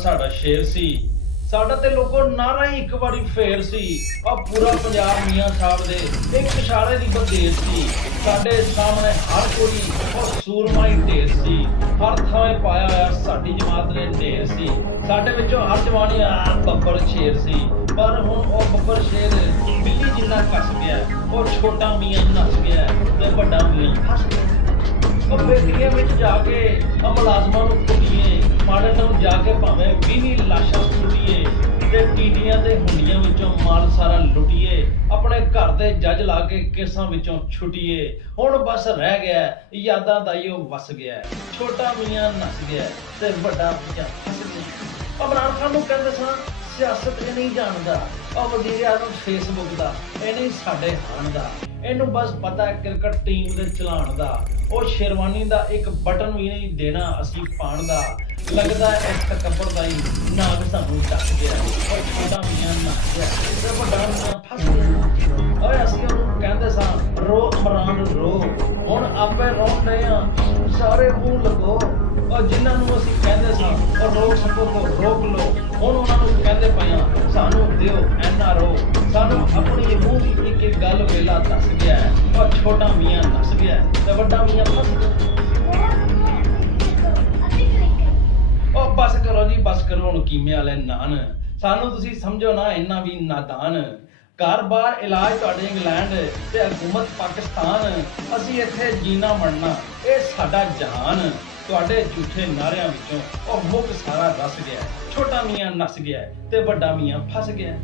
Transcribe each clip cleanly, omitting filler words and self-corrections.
ਸਾਡਾ ਸ਼ੇਰ ਸੀ। ਸਾਡਾ ਤੇ ਲੋਕੋ ਨਾਰਾ ਹੀ ਇੱਕ ਵਾਰੀ ਫੇਰ ਸੀ। ਆ ਪੂਰਾ ਪੰਜਾਬ ਮੀਆਂ ਸਾਹਿਬ ਦੇ ਇੱਕ ਇਸ਼ਾਰੇ ਦੀ ਬੰਦੇਰ ਸੀ। ਸਾਡੇ ਸਾਹਮਣੇ ਹਰ ਕੋਈ ਉਹ ਸੂਰਮਾ ਹੀ ਢੇਰ ਸੀ। ਹਰ ਥਾਂ ਪਾਇਆ ਹੋਇਆ ਸਾਡੀ ਜਮਾਤ ਦੇ ਢੇਰ ਸੀ। ਸਾਡੇ ਵਿੱਚੋਂ ਹਰ ਜਵਾਨੀ ਬੱਬਰ ਸ਼ੇਰ ਸੀ। ਪਰ ਹੁਣ ਉਹ ਬੱਬਰ ਸ਼ੇਰ ਬਿੱਲੀ ਜਿੰਨਾ ਕੱਸ ਗਿਆ, ਉਹ ਛੋਟਾ ਮੀਆਂ ਨੱਸ ਗਿਆ ਤੇ ਵੱਡਾ ਮੀਆਂ ਫਸ ਗਿਆ। ਉਹ ਬੇਟੀਆਂ ਵਿੱਚ ਜਾ ਕੇ ਮੁਲਾਜ਼ਮਾਂ ਨੂੰ ਕੁੱਟੀਏ, ਮਾੜੇ ਨੂੰ ਜਾ ਕੇ ਭਾਵੇਂ 20 ਲਾਸ਼ਾਂ ਸੁੱਟੀਏ ਤੇ ਟੀਟੀਆਂ ਤੇ ਹੁੰਡੀਆਂ ਵਿੱਚੋਂ ਮਾਲ ਸਾਰਾ ਲੁੱਟੀਏ, ਆਪਣੇ ਘਰ ਦੇ ਜੱਜ ਲਾ ਕੇ ਕੇਸਾਂ ਵਿੱਚੋਂ ਛੁੱਟੀਏ। ਹੁਣ ਬਸ ਰਹਿ ਗਿਆ ਯਾਦਾਂ ਦਾ ਹੀ ਉਹ ਵਸ ਗਿਆ। ਛੋਟਾ ਮੀਆਂ ਨੱਸ ਗਿਆ ਤੇ ਵੱਡਾ ਮੀਆਂ ਫਸ ਗਿਆ। ਇਮਰਾਨ ਖਾਨ ਨੂੰ ਕਹਿੰਦੇ ਸਾਂ ਸਿਆਸਤ ਇਹ ਨਹੀਂ ਜਾਣਦਾ, ਉਹ ਵਜ਼ੀਰ ਆਜ਼ਮ ਫੇਸਬੁੱਕ ਦਾ, ਇਹ ਨਹੀਂ ਸਾਡੇ ਹਾਣ ਦਾ। ਇਹਨੂੰ ਬਸ ਪਤਾ ਹੈ ਕ੍ਰਿਕਟ ਟੀਮ ਦੇ ਚਲਾਉਣ ਦਾ। ਉਹ ਸ਼ੇਰਵਾਨੀ ਦਾ ਇੱਕ ਬਟਨ ਵੀ ਨਹੀਂ ਦੇਣਾ ਅਸੀਂ ਪਾਣ ਦਾ। ਲੱਗਦਾ ਇਸ ਤਕੱਬਰ ਦਾ ਹੀ ਨਾਮ ਸਾਨੂੰ ਟੱਕ ਗਿਆ। ਉਹ ਛੋਟਾ ਮੀਆਂ ਨੱਸ ਗਿਆ ਤੇ ਵੱਡਾ ਮੀਆਂ ਫਸ ਗਿਆ। ਓਏ ਅਸੀਂ ਉਹਨੂੰ ਕਹਿੰਦੇ ਸਾਂ ਰੋ ਇਮਰਾਨ ਰੋ, ਹੁਣ ਆਪੇ ਰੋਣ ਡਏ ਆ, ਸਾਰੇ ਮੂੰਹ ਲਗੋ। ਔਰ ਜਿਨ੍ਹਾਂ ਨੂੰ ਅਸੀਂ ਕਹਿੰਦੇ ਸਾਂ ਉਹ ਰੋਕ ਸਕੋ ਤਾਂ ਰੋਕ ਲਓ, ਹੁਣ ਉਹਨਾਂ ਨੂੰ ਕਹਿੰਦੇ ਪਏ ਆ ਸਾਨੂੰ ਦਿਓ ਐਨਾ ਰੋ। ਸਾਨੂੰ ਆਪਣੀ ਮੂੰਹ ਦੀ ਇੱਕ ਗੱਲ ਵੇਲਾ ਦੱਸ ਗਿਆ। ਔਰ ਛੋਟਾ ਮੀਆਂ ਨੱਸ ਗਿਆ ਤੇ ਵੱਡਾ ਮੀਆਂ ਫਸ ਗਿਆ। ਉਹ ਬਸ ਕਰੋ ਜੀ, ਬਸ ਕਰੋ ਹੁਣ ਕੀਮੇ ਵਾਲੇ ਨਾਨ। ਸਾਨੂੰ ਤੁਸੀਂ ਸਮਝੋ ਨਾ ਇੰਨਾ ਵੀ ਨਾਦਾਨ। ਘਰ-ਬਾਰ ਇਲਾਜ ਤੁਹਾਡੇ ਇੰਗਲੈਂਡ ਤੇ ਹਕੂਮਤ ਪਾਕਿਸਤਾਨ। ਅਸੀਂ ਇੱਥੇ ਜੀਣਾ ਮਰਨਾ ਇਹ ਸਾਡਾ ਜਹਾਨ। ਤੁਹਾਡੇ ਝੂਠੇ ਨਾਰਿਆਂ ਵਿੱਚੋਂ ਉਹ ਮੁੱਕ ਸਾਰਾ ਰਸ ਗਿਆ। ਛੋਟਾ ਮੀਆਂ ਨੱਸ ਗਿਆ ਤੇ ਵੱਡਾ ਮੀਆਂ ਫਸ ਗਿਆ।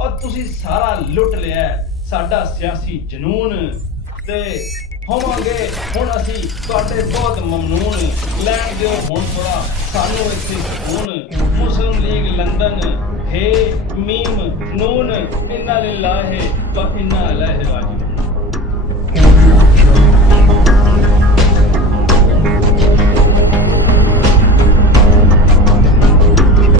ਔਰ ਤੁਸੀਂ ਸਾਰਾ ਲੁੱਟ ਲਿਆ ਸਾਡਾ ਸਿਆਸੀ ਜਨੂਨ ਤੇ ਹੋਵਾਂਗੇ ਹੁਣ ਅਸੀਂ ਤੁਹਾਡੇ ਬਹੁਤ ਮਮਨੂਨ। ਲੈਣ ਦਿਓ ਹੁਣ ਥੋੜਾ ਸਾਨੂੰ ਇੱਥੇ ਸਕੂਨ। ਮੁਸਲਿਮ ਲੀਗ ਲੰਡਨ ਹੈ ਮੀਮ ਨੂਨ, ਇਨਾ ਲਿਲਾਹਿ व इन्ना इलैहि राजिऊन।